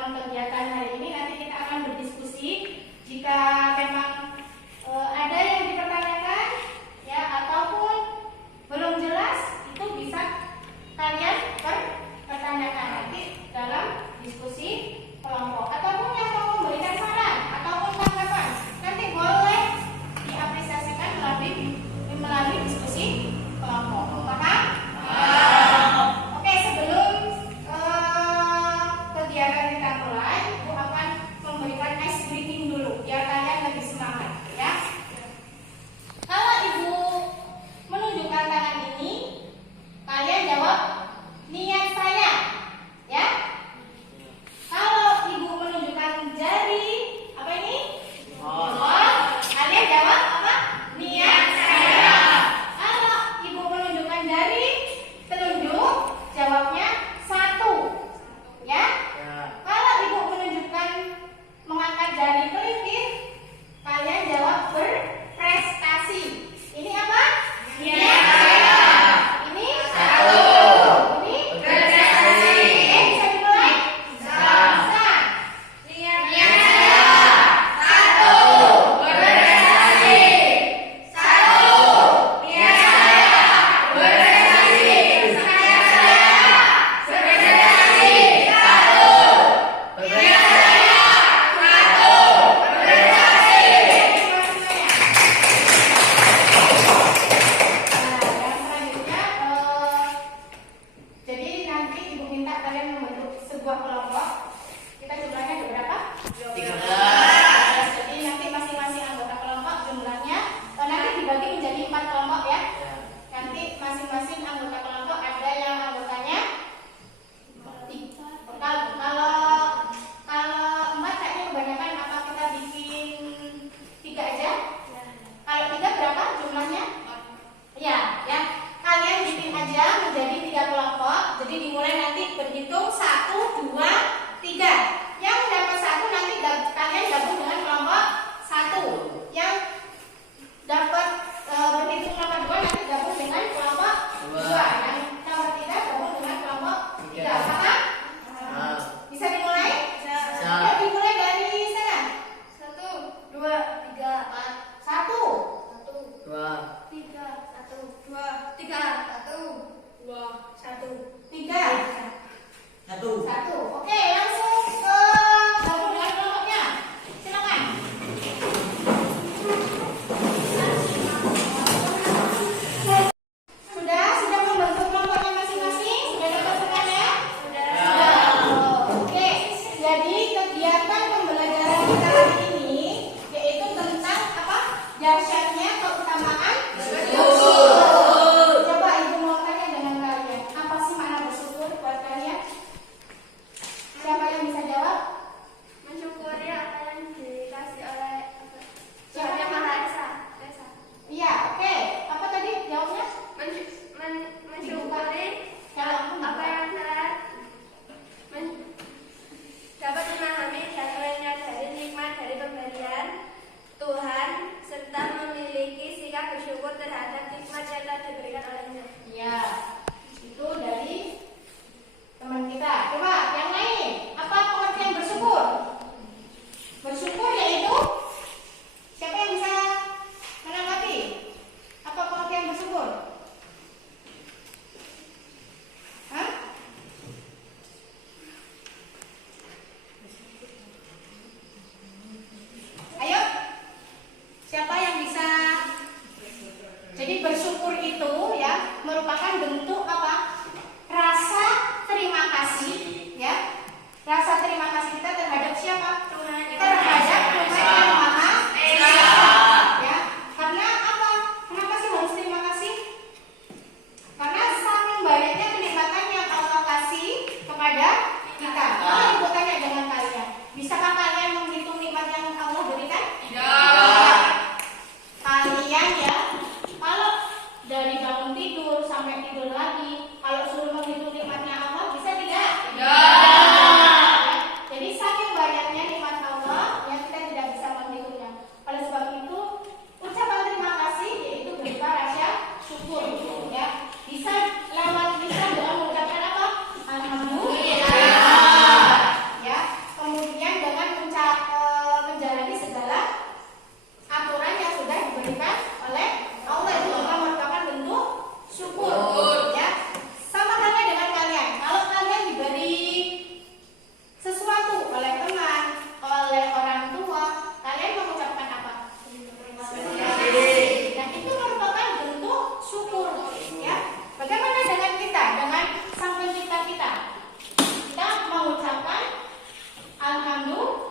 dalam kegiatan hari ini nanti kita akan berdiskusi. Jika memang ada yang dipertanyakan ya ataupun belum jelas, itu bisa kalian pertanyakan nanti dalam diskusi kelompok, ataupun yang mau memberikan saran ataupun tanggapan nanti boleh diapresiasikan melalui diskusi kelompok. Paham? Oke, sebelum kegiatan kita mulai, Ibu akan memberikan ice breaking dulu biar kalian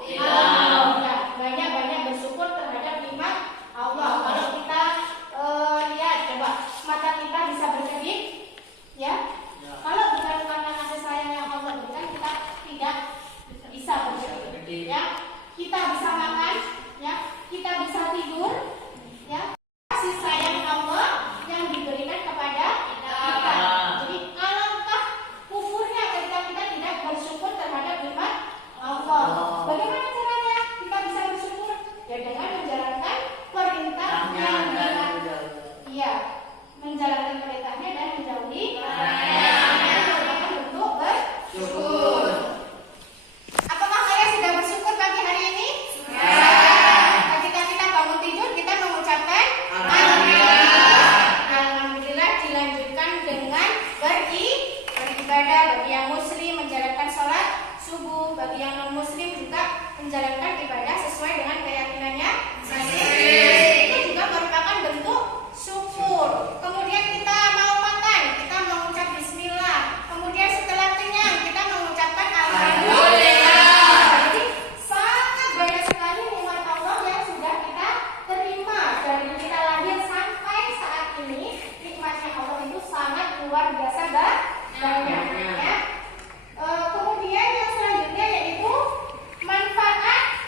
Ya, banyak-banyak bersyukur terhadap nikmat Allah. Kalau kita lihat, coba mata kita bisa berkedip, ya. Kalau bukan karena kasih sayang yang Allah berikan, kita tidak bisa berkedip, ya. Kita bisa makan, ya. Kita bisa tidur, ya. Kasih sayang Allah yang diberikan kepada kita. Jadi alangkah kufurnya ketika kita tidak bersyukur terhadap nikmat Allah. Bagaimana caranya kita bisa bersyukur? Ya dengan menjalankan perintahnya, iya, menjalankan perintahnya dan menjauhi larangannya. Itu merupakan bentuk bersyukur. Apakah saya sudah bersyukur pagi hari ini? Ketika kita bangun tidur, kita mengucapkan Alhamdulillah. Dilanjutkan dengan beribadah. Bagi yang muslim menjalankan sholat subuh, bagi yang non muslim juga menjalankan ibadah sesuai dengan keyakinannya masing-masing. Itu juga merupakan bentuk syukur. Kemudian kita mau makan, kita mengucap bismillah. Kemudian setelah kenyang, kita mengucapkan alhamdulillah. Jadi sangat banyak sekali nikmat Allah yang sudah kita terima dari kita lahir sampai saat ini. Nikmatnya Allah itu sangat luar biasa banyak, ya. Kemudian yang selanjutnya yaitu manfaat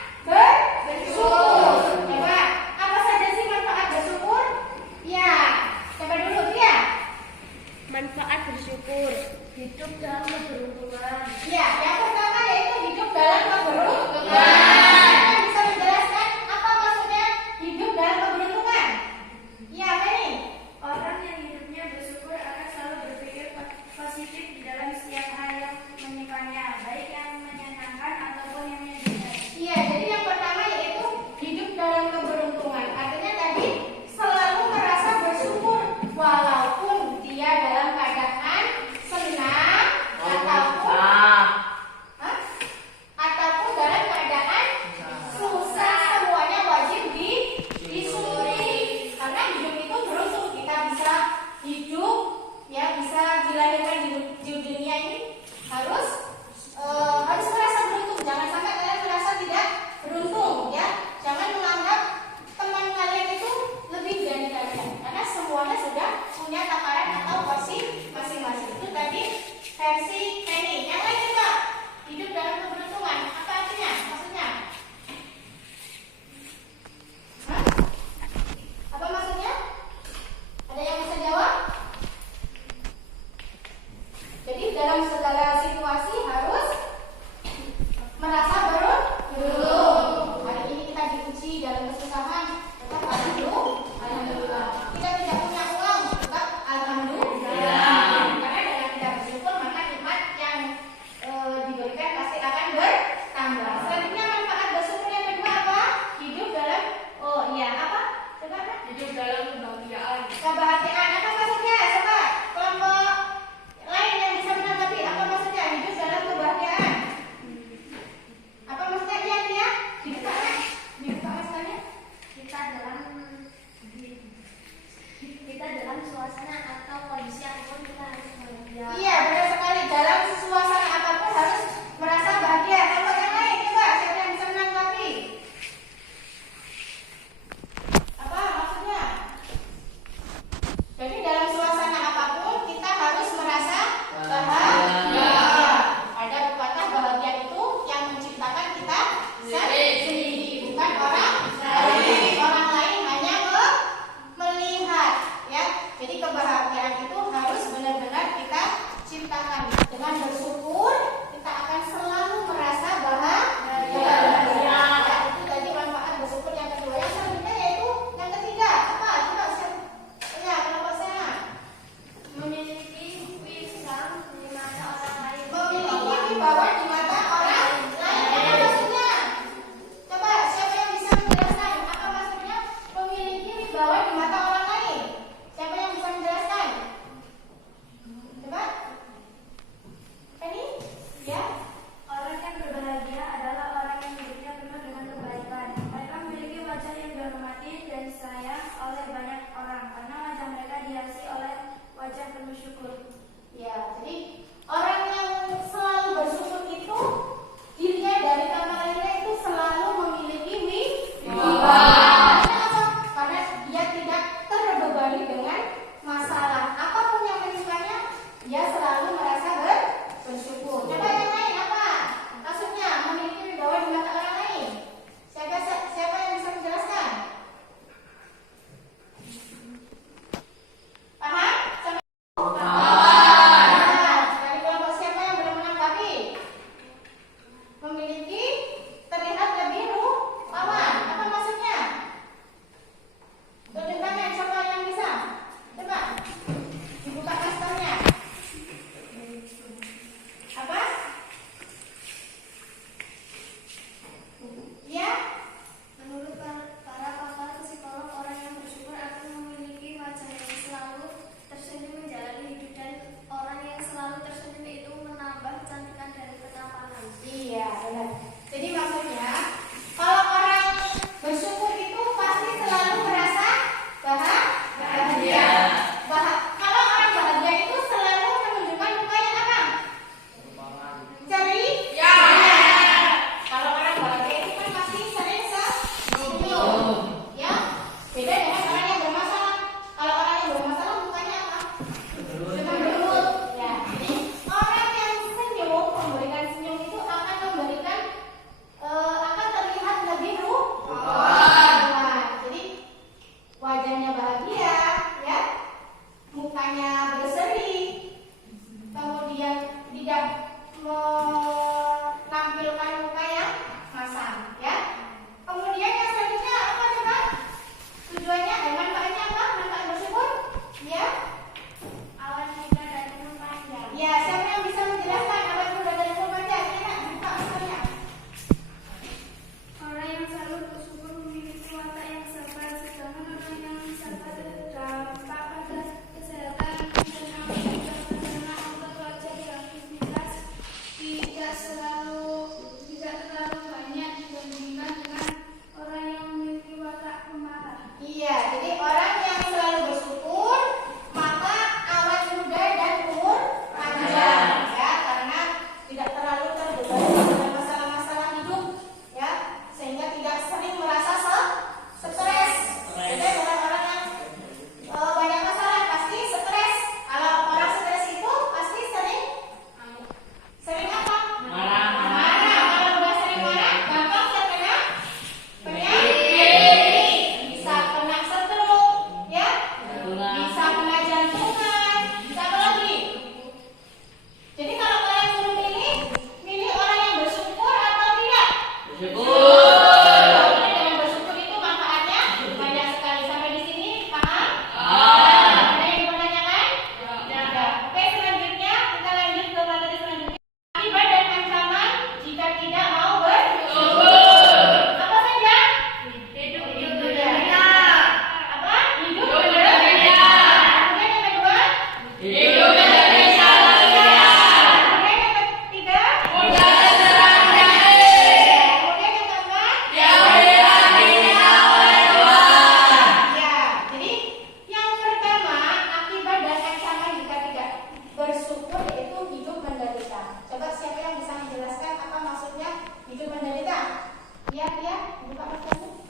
Iya, iya, buka maksudnya.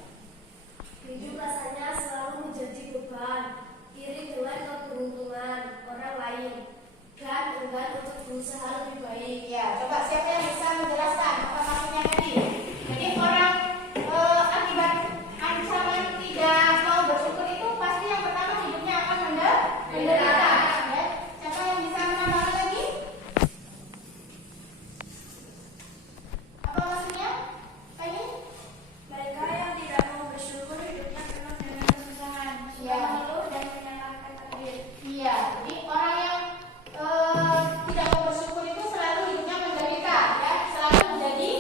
Hidup rasanya selalu menjadi beban, iri dengan keberuntungan orang lain, dan enggan untuk berusaha lebih baik. Ya, coba siapa yang bisa menjelaskan apa maksudnya tadi? Jadi orang akibat ancaman tidak mau bersyukur itu pasti yang pertama hidupnya akan menderita. Ya. Siapa yang bisa menambahkan lagi? Apa maksudnya? Tadi? Mereka yang tidak mau bersyukur hidupnya penuh dengan kesusahan, Ya. mengeluh dan menyalahkan takdir. Iya, jadi orang yang tidak mau bersyukur itu selalu hidupnya menderita, ya, selalu menjadi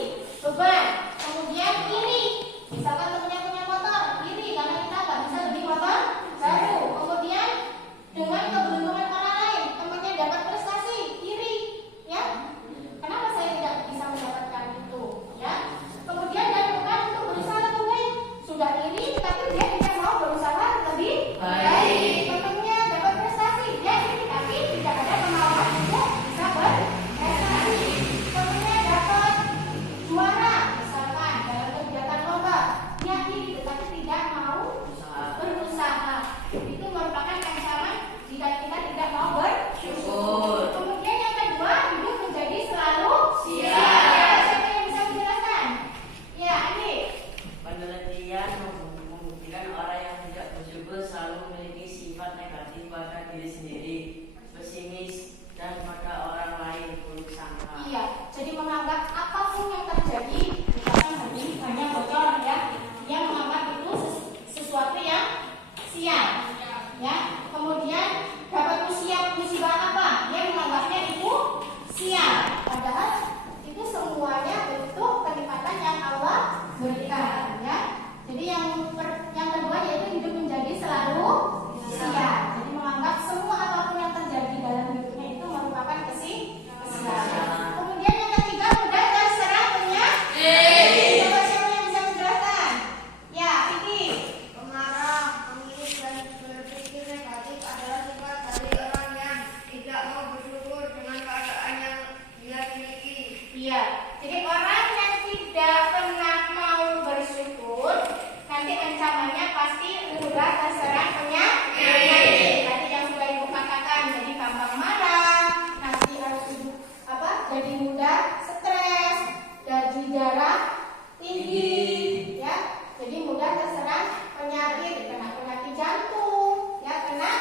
beban. Kemudian iri, misalkan temennya punya motor, iri karena kita nggak bisa beli motor baru. Kemudian dengan keberuntungan orang lain, temannya dapat prestasi, iri, ya. Kenapa saya tidak bisa mendapatkan itu, ya? Kemudian dan bukan untuk berusaha lebih baik, sudah iri, tapi dia tidak mau berusaha lebih baik. Temannya dapat prestasi, dia iri, tapi tidak ada kemauan untuk bisa berprestasi. Temannya dapat juara, misalkan dalam kegiatan lomba, dia iri, tetapi tidak mau berusaha. Itu merupakan ancaman jika kita tidak mau bersyukur. Kemudian yang kedua, hidup menjadi selalu sia-sia. Siapa yang bisa menjelaskan? Ya, Andi. Penelitian membuktikan orang yang tidak bersyukur selalu memiliki sifat negatif pada diri sendiri, pesimis, dan pada orang lain buruk sangka. Iya, jadi menganggap apapun yang terjadi, misalkan hari ini banyak bocor, ya, dia menganggap itu sesuatu yang sial, ya. Kemudian dapat musibah apa, dia menganggapnya itu sial, padahal itu semuanya bentuk kenikmatan yang Allah berikan, ya. Jadi yang kedua yaitu hidup menjadi selalu sial. Jadi menganggap semua apapun yang terjadi dalam hidupnya itu merupakan kesialan. Kemudian yang ketiga, mudah terserang penyakit. Coba siapa yang bisa menjelaskan? Ya, Vicky. Pemarah, mengeluh dan berpikir negatif adalah sifat dari orang yang tidak mau bersyukur dengan keadaan yang dia miliki. Iya. Jadi orang yang tidak pernah mau bersyukur, nanti ancamannya pasti mudah terserang penyakit. Tadi yang sudah Ibu katakan, jadi gampang marah, nanti harus jadi mudah stres, jadi darah tinggi, ya. Jadi mudah terserang penyakit, kena penyakit jantung, ya, kena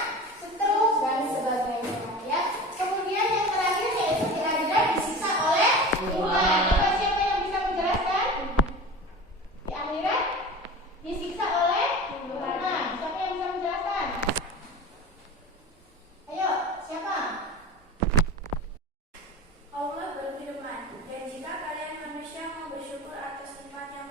stroke dan sebagainya, ya. Kemudian yang terakhir yaitu tidak disiksa oleh Tuhan. Coba siapa yang bisa menjelaskan? Di akhirat disiksa oleh Tuhan. Nah, siapa yang bisa menjelaskan? Ayo, siapa? Allah berfirman, dan jika kalian manusia mau bersyukur atas nikmat yang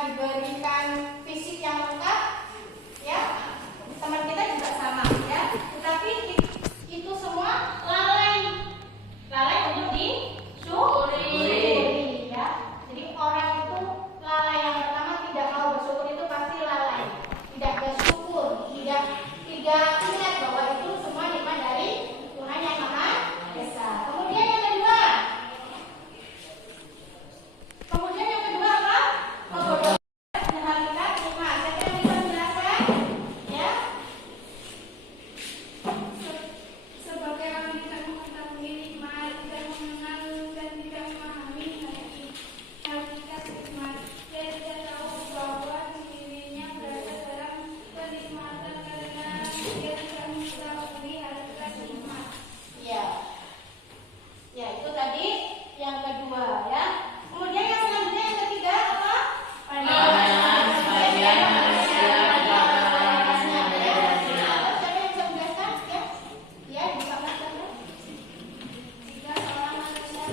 diberikan fisik yang lengkap, ya teman kita juga sama, ya. Tetapi itu semua lalai untuk disyukuri, ya. Jadi orang itu lalai yang pertama tidak mau bersyukur itu pasti lalai, tidak bersyukur, tidak ingat bahwa itu semua nikmat dari Tuhan yang Maha Esa. Kemudian yang kedua apa? Kebodohan hakikat nikmat. Saya kira bisa menjelaskan, ya. Sebagai orang yang tidak mengetahui nikmat, tidak mengenal dan tidak memahami hakikat nikmat, dia tidak tahu bahwa dirinya berada dalam kenikmatan karena dia tidak mengetahui hakikat nikmat. Ya. Ya, itu tadi yang kedua, ya. Kemudian yang selanjutnya yang ketiga apa? Pandangan sebagian manusia pada atasnya, ya. manusia. Siapa yang bisa menjelaskan? Ya. Ya, bisa menjelaskan. Jika seorang manusia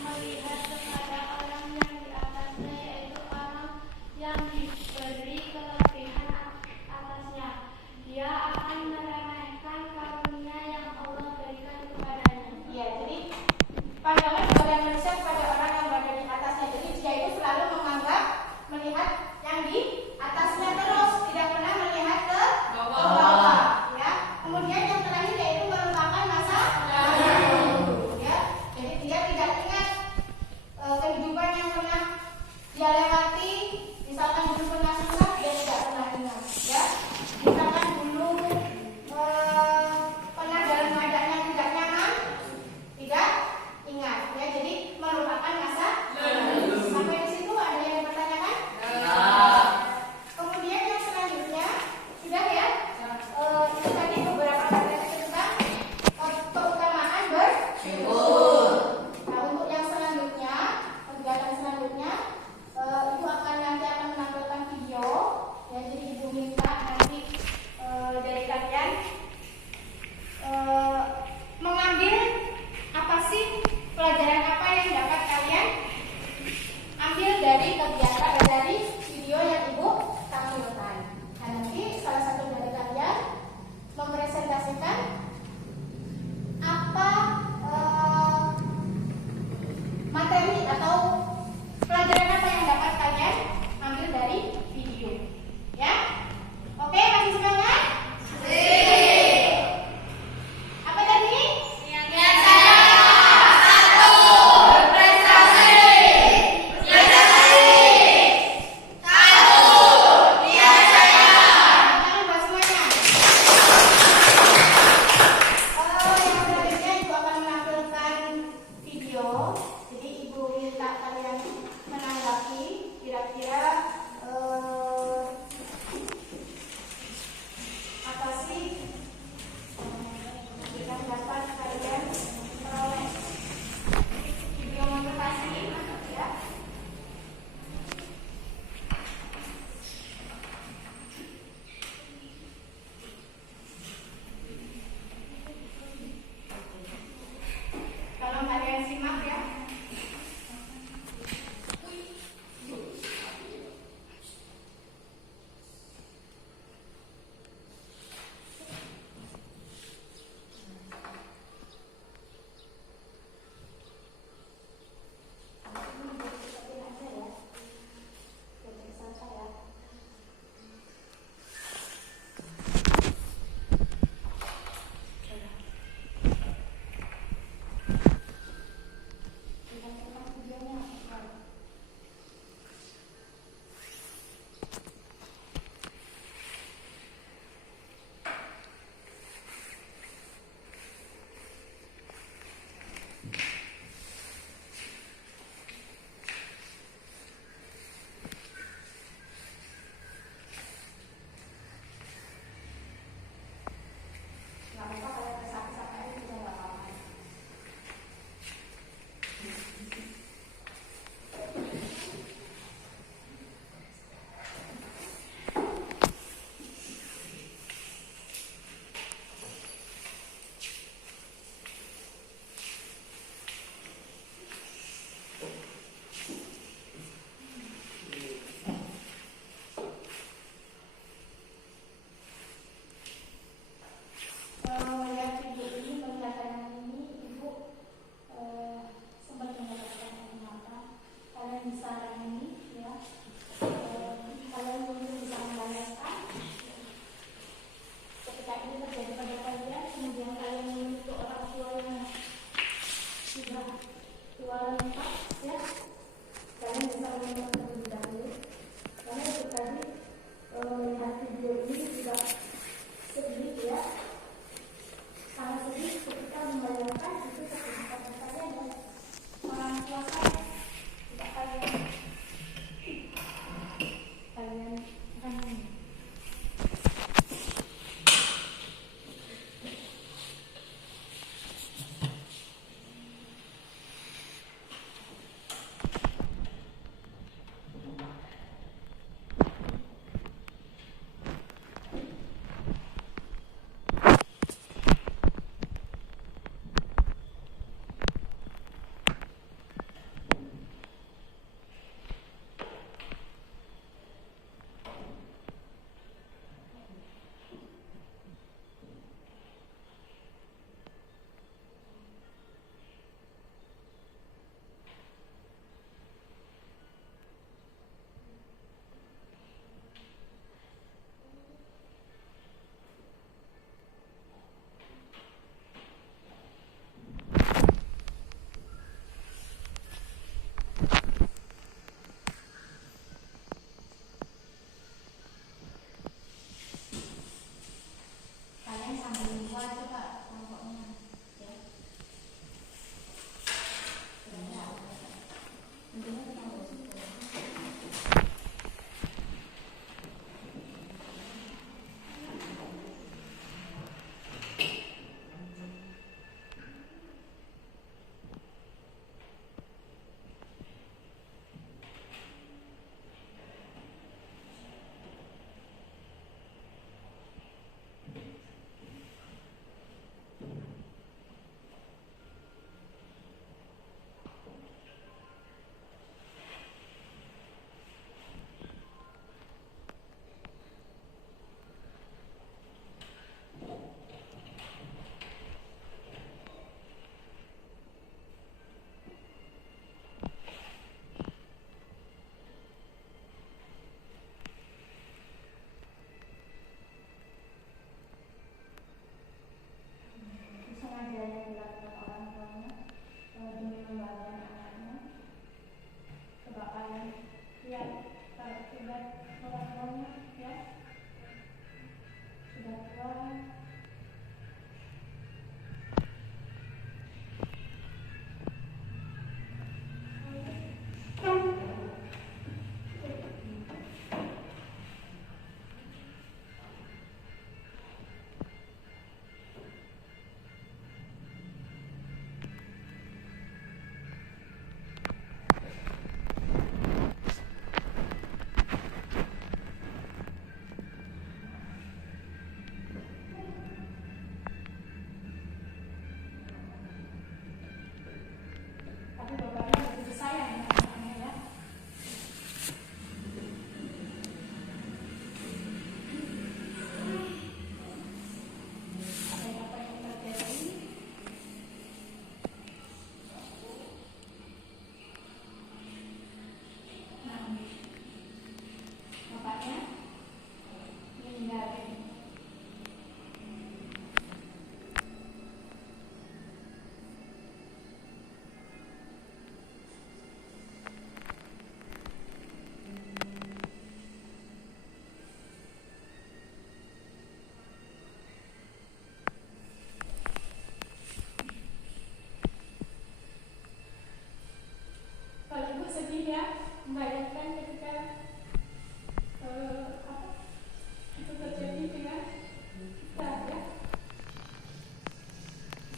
melihat kepada orang yang di atasnya, yaitu orang yang diberi kelebihan atasnya, dia akan meremehkan karunia yang Allah berikan kepadanya. Ya, jadi pandangan sebagian manusia kepada orang yang berada di atasnya. Jadi dia itu selalu melihat yang di atasnya terus, tidak pernah melihat ke bawah, ya. Kemudian yang terakhir yaitu melupakan masa lalu, ya. Jadi dia tidak ingat kehidupan yang pernah dia lewati. Misalkan dulu pernah susah, dia tidak pernah ingat, ya. Misalkan dulu pernah dalam keadaan yang tidak nyaman, tidak ingat, ya. Jadi merupakan masa lalu. Sampai di situ ada yang dipertanyakan? orang-orangnya ya sudah tua. Tapi bapaknya begitu sayang sama anaknya ya. Apa yang terjadi? Nah, bapaknya meninggal. Kalau ibu sedih ya, membayangkan ketika itu terjadi dengan kita ya.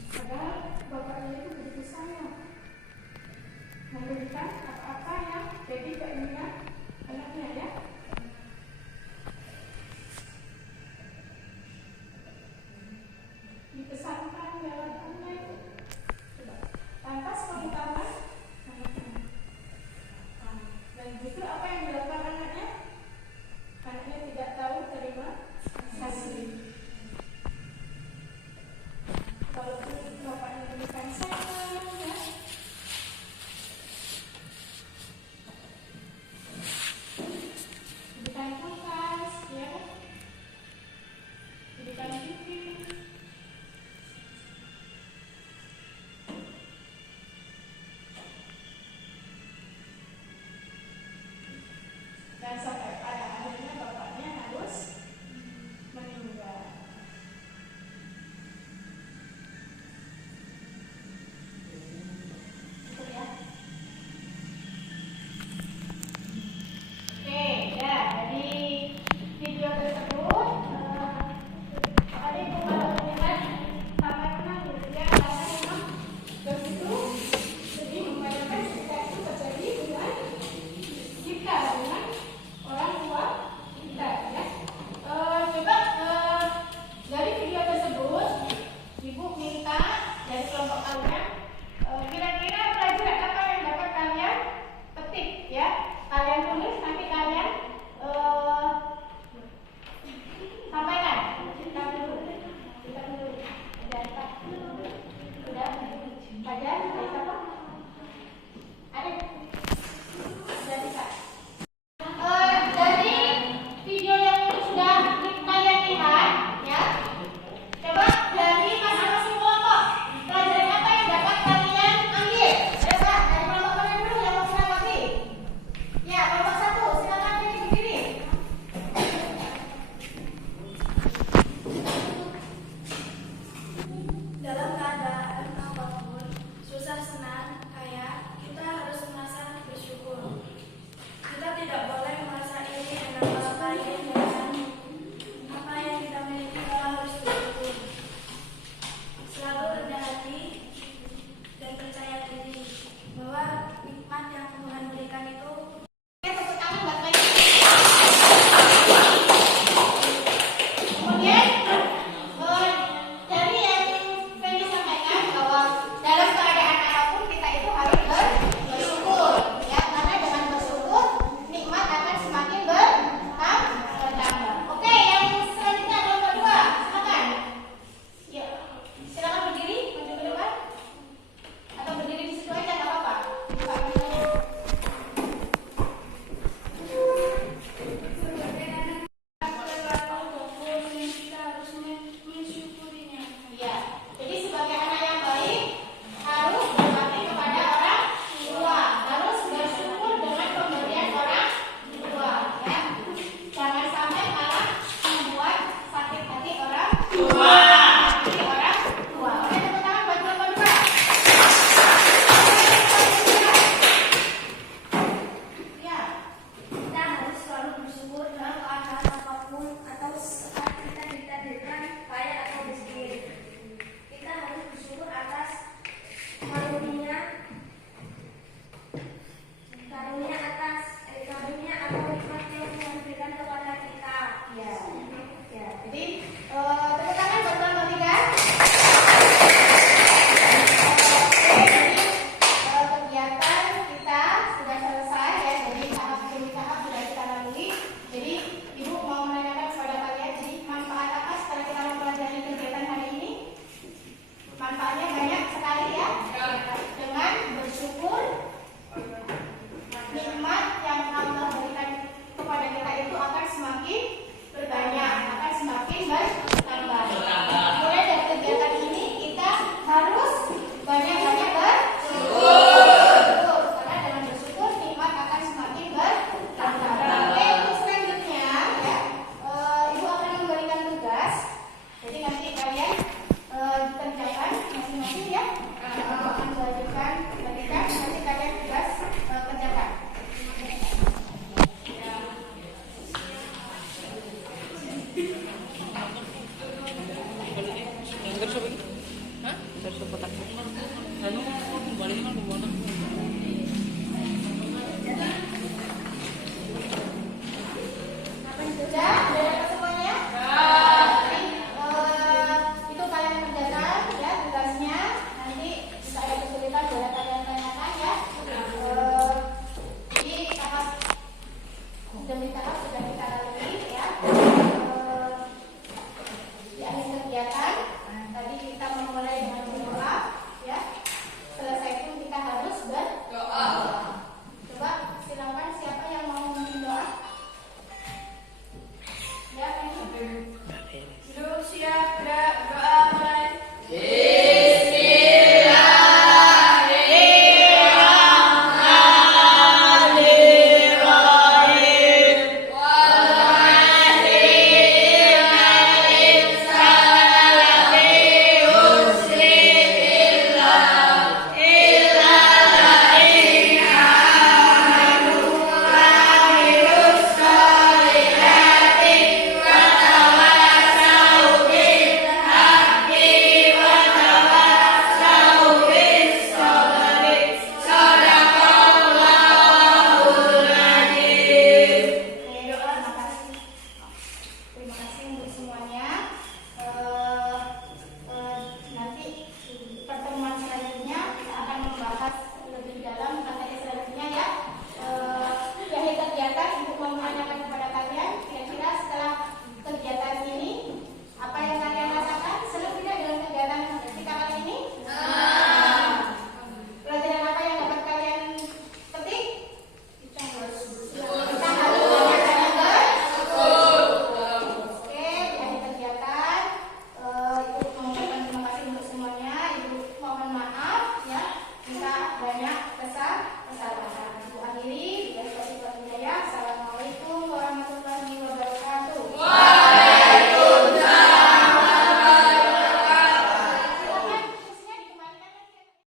Padahal bapaknya itu begitu sayang, memberikan apa-apa yang jadi keinginan anaknya ya. Dipesankan lewat online. Coba, lantas kamu kapan? Dan justru apa yang dilakukan anaknya? Anaknya tidak tahu terima kasih. Walaupun bapaknya berikan sayang ya. Berikan kulkas ya. Berikan TV. Dan sampai pada akhirnya bapaknya harus meninggal. Itu ya. Oke, ya. Jadi video tersebut ada itu kalau melihat sampai menangis ya, karena memang begitu sedih membayangkan ketika itu terjadi dengan kita, dengan orang tua kita ya. Coba dari video tersebut ibu minta dari kelompok kalian kira-kira pelajaran apa yang dapat kalian petik ya. Kalian tulis, nanti kalian sampaikan. Kita dulu ada apa? Sudah pelajaran dari siapa? Ada bisa. Dari video yang sudah kalian lihat ya, coba dari masing-masing kelompok pelajaran apa yang dapat kalian ambil? Coba dari kelompok kalian dulu yang mau menanggapi. Ya, kelompok 1 silakan pilih berdiri. Dalam keadaan apapun, susah senang, kaya, kita harus merasa bersyukur. Kita tidak boleh merasa iri dengan orang lain dengan apa yang kita miliki, malah harus bersyukur. Selalu rendah hati dan percaya diri bahwa nikmat yang Tuhan berikan itu. Tepuk tangan buat mereka. Kemudian dari yang Fendi sampaikan bahwa dalam keadaan apapun kita itu harus bersyukur ya, karena dengan bersyukur nikmat akan semakin bertambah. Jadi orang tua. Oke, tepuk tangan buat orang tua. Ya. Kita harus selalu bersyukur dalam keadaan apapun atau saat kita ditakdirkan kaya atau miskin. Kita harus bersyukur atas karunia atau nikmat yang Tuhan berikan kepada kita. Ya. Ya. Jadi tepuk tangan buat orang ketiga. Kegiatan kita sudah selesai ya, jadi tahap demi tahap sudah kita lalui. Jadi Ibu mau menanyakan kepada kalian, jadi manfaat apa setelah kita mempelajari kegiatan hari ini? Manfaatnya banyak sekali ya. Dengan bersyukur, nikmat yang Allah berikan kepada kita itu akan semakin berbanyak, akan semakin